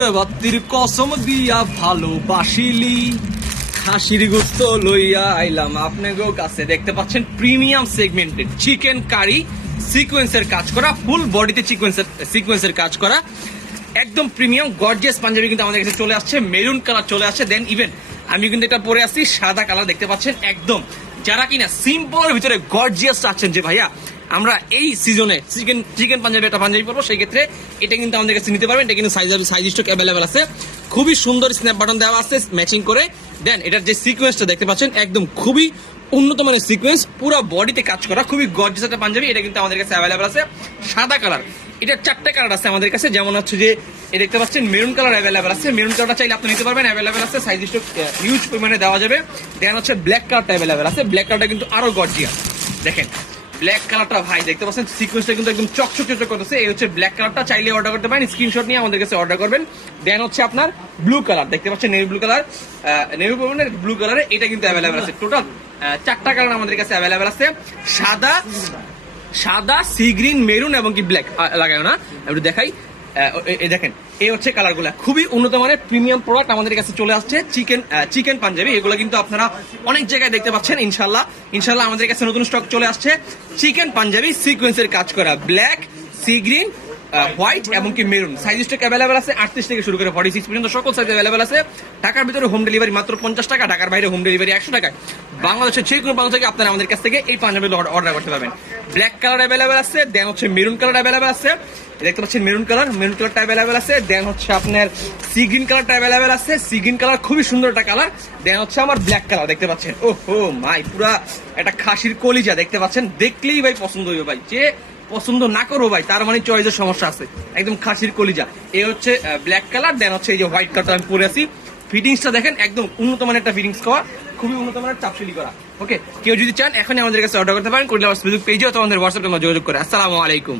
বাত্তির কসম দিয়া ভালোবাসিলি, খাসির গোস্ত লইয়া আইলাম আপনাদের কাছে। দেখতে পাচ্ছেন প্রিমিয়াম সেগমেন্টেড চিকেন কারি, সিকোয়েন্সের কাজ করা, ফুল বডিতে সিকোয়েন্সের কাজ করা, একদম প্রিমিয়াম গর্জিয়াস পাঞ্জাবি কিন্তু আমাদের কাছে চলে আসছে। মেরুন কালার চলে আসছে, দেন ইভেন আমি কিন্তু এটা পরে আসছি সাদা কালার। দেখতে পাচ্ছেন একদম যারা কিনা সিম্পলের ভিতরে গর্জিয়াস চাচ্ছেন যে ভাইয়া আমরা এই সিজনে চিকেন পাঞ্জাবি একটা পাঞ্জাবি পরবো, সেই ক্ষেত্রে এটা কিন্তু আমাদের কাছে নিতে পারবেন। এটা কিন্তু সাইজ স্টক অ্যাভেলেবেল আছে, খুবই সুন্দর স্ন্যাপ বাটন দেওয়া আছে ম্যাচিং করে। দেন এটার যে সিকোয়েন্সটা দেখতে পাচ্ছেন একদম খুবই উন্নত মানের সিকোয়েন্স, পুরো বডিতে কাজ করা, খুবই গর্জিয়াস একটা পাঞ্জাবি। এটা কিন্তু আমাদের কাছে অ্যাভেলেবেল আছে সাদা কালার। এটার 4টে কালার আছে আমাদের কাছে, যেমন হচ্ছে যে দেখতে পাচ্ছেন মেরুন কালার অ্যাভেলেবেল আছে। মেরুন কালারটা চাইলে আপনি নিতে পারবেন, অ্যাভেলেবেল আছে, সাইজ স্টক হিউজ পরিমাণে দেওয়া যাবে। দেন হচ্ছে ব্ল্যাক কালারটা অ্যাভেলেবেল আছে। ব্ল্যাক কালারটা কিন্তু আরো গর্জিয়াস। দেখেন ব্ল্যাক কালারটা ভাই দেখতে পাচ্ছেন সিকোয়েন্সটা কিন্তু একদম চকচক করতেছে। এই হচ্ছে ব্ল্যাক কালারটা, চাইলে অর্ডার করতে পারেন, স্ক্রিনশট নিয়ে আমাদের কাছে অর্ডার করবেন। দেন হচ্ছে আপনার ব্লু কালার দেখতে পাচ্ছেন, navy blue colour, navy blue কালারে এটা কিন্তু অ্যাভেলেবেল আছে। টোটাল 4টা কালার আমাদের কাছে অ্যাভেলেবেল আছে, সাদা, সি গ্রিন, মেরুন এবং কি ব্ল্যাক। লাগায় না একটু দেখাই, দেখেন এই হচ্ছে কালারগুলা, খুবই উন্নত মানের প্রিমিয়াম প্রোডাক্ট আমাদের কাছে চলে আসছে। চিকেন পাঞ্জাবি এগুলো কিন্তু আপনারা অনেক জায়গায় দেখতে পাচ্ছেন। ইনশাল্লাহ আমাদের কাছে নতুন স্টক চলে আসছে চিকেন পাঞ্জাবি সিকোয়েন্সের কাজ করা, ব্ল্যাক, সি গ্রিন, হোয়াইট এবং কি মেরুন। সাইজ স্টক অ্যাভেলেবেল আছে 38 থেকে শুরু করে 46 পর্যন্ত সকল সাইজ অ্যাভেলেবেল আছে। ঢাকার ভিতরে হোম ডেলিভারি মাত্র 50 টাকা, ঢাকার বাইরে হোম ডেলিভারি 100 টাকায়। বাংলাদেশের যে কোনো প্রান্ত থেকে আপনারা আমাদের কাছ থেকে এই পাঞ্জাবি অর্ডার করতে পারবেন। ব্ল্যাক কালার অ্যাভেলেবেল আছে, দেন হচ্ছে মেরুন কালার অ্যাভেলেবেল আছে। দেখতে পাচ্ছেন মেরুন কালারটা অ্যাভেলেবেল আছে। দেন হচ্ছে আপনার সি গ্রিন কালারটা অ্যাভেলেবেল আছে। সি গ্রিন কালার খুবই সুন্দর একটা কালার। দেন হচ্ছে আমার ব্ল্যাক কালার দেখতে পাচ্ছেন, ওহো মাই পুরা একটা খাসির কলিজা দেখতে পাচ্ছেন, দেখলেই ভাই পছন্দ হইবে ভাই। যে পছন্দ না করো ভাই তার মানে চয়েসের সমস্যা আছে, একদম খাসির কলিজা। এই হচ্ছে ব্ল্যাক কালার। দেন হচ্ছে এই যে হোয়াইট কালারটা আমি পরে আছি। ফিটিংসটা দেখেন একদম উন্নত মানের একটা ফিটিংস করা, খুবই উন্নত মানের চাপশিলি করা। ওকে, কেউ যদি চান এখনই আমাদের কাছে অর্ডার করতে পারেন, করলে ফেসবুক পেজে অথবা আমাদের হোয়াটসঅ্যাপে যোগাযোগ করে। আসসালামু আলাইকুম।